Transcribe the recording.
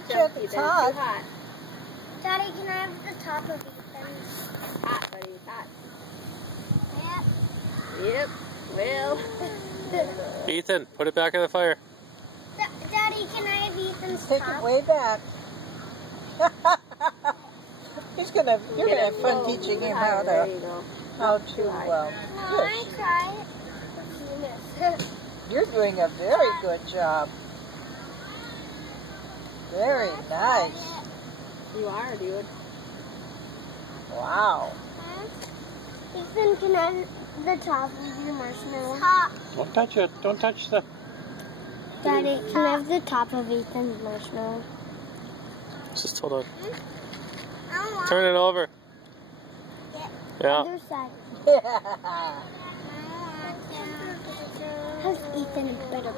got you at the top. Too hot. Daddy, can I have the top of Ethan's? Hot, buddy. Hot. Yep. Yep. Well. Ethan, put it back in the fire. Daddy, can I have Ethan's Take top? it way back. You're gonna have fun teaching him how to No, I fish. tried. You're doing a very good job. Very nice. You are, dude. Wow. Ethan, can I have the top of your marshmallow? Top. Don't touch it. Don't touch the... Daddy, can I have the top of Ethan's marshmallow? Just hold on. Turn it over. Yeah. Other side. How's Ethan better?